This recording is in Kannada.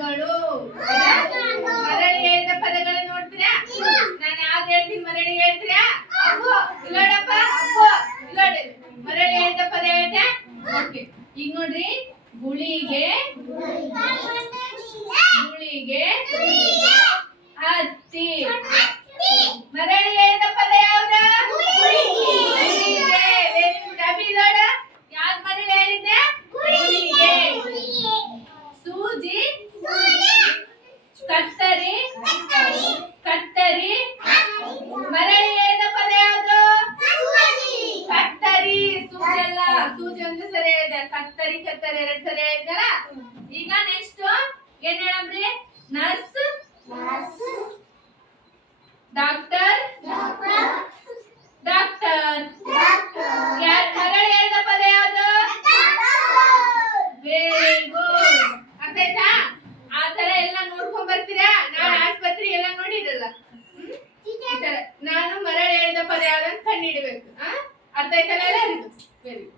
ಪದಗಳು. ಮರಳಿ ಹೇಳಿದ ಪದಗಳು ನೋಡ್ತೀರಾ? ನಾನು ಯಾವ್ದು ಹೇಳ್ತೀನಿ ಮರಳಿ ಹೇಳ್ತೀರಾ? ಅಪ್ಪು ಇಲ್ಲೋಡಪ್ಪ, ಅಪ್ಪು ಇಲ್ಲೋಡಿ. ಮರಳಿ ಹೇಳಿದ ಪದ ಹೇಳ್ತೆ. ಓಕೆ, ಈಗ ನೋಡ್ರಿ. ಗುಳಿಗೆ ಗುಳಿಗೆ ಹತ್ತಿ. ಮರಳಿ ಹೇಳಿದ ಪದ ಯಾವ್ದು? ಗುಳಿಗೆ. Very good. ಅಭಿ ನೋಡ, ಯಾವ್ದು ಮರಳಿ ಹೇಳಿದ್ದೆ? ಗುಳಿಗೆ. ಸೂಜಿ ಕತ್ತರಿ ಕತ್ತರಿ. ಮರಳಿ ಹೇಳಿದ ಪದ ಯಾವುದು? ಕತ್ತರಿ. ಸೂಜಿ ಅಲ್ಲ, ಸೂಜಿ ಒಂದು ಸರಿ ಹೇಳಿದೆ. ಕತ್ತರಿ ಕತ್ತರಿ ಎರಡು ಸರಿ ಹೇಳಿದಲ್ಲ. ಈಗ ನೆಕ್ಸ್ಟ್ ಏನ್ ಹೇಳಮ್ರಿ? Nurse doctor doctor. ಮರಳಿ ಹೇಳಿದ ಪದ ಯಾವುದು? Very good. ಅರ್ಥ ಆಯ್ತಾ? ಆ ತರ ಎಲ್ಲ ನೋಡ್ಕೊಂಡ್ ಬರ್ತೀರಾ? ನಾಳೆ ಆಸ್ಪತ್ರೆ ಎಲ್ಲ ನೋಡಿರಲ್ಲ. ನಾನು ಮರಳಿ ಹೇಳಿದ ಪದ ಯಾವ್ದಂತ ಕಂಡು ಹಿಡಿಬೇಕು. ಅರ್ಥ ಆಯ್ತಲ್ಲ ಎಲ್ಲರಿಗೂ? Very good.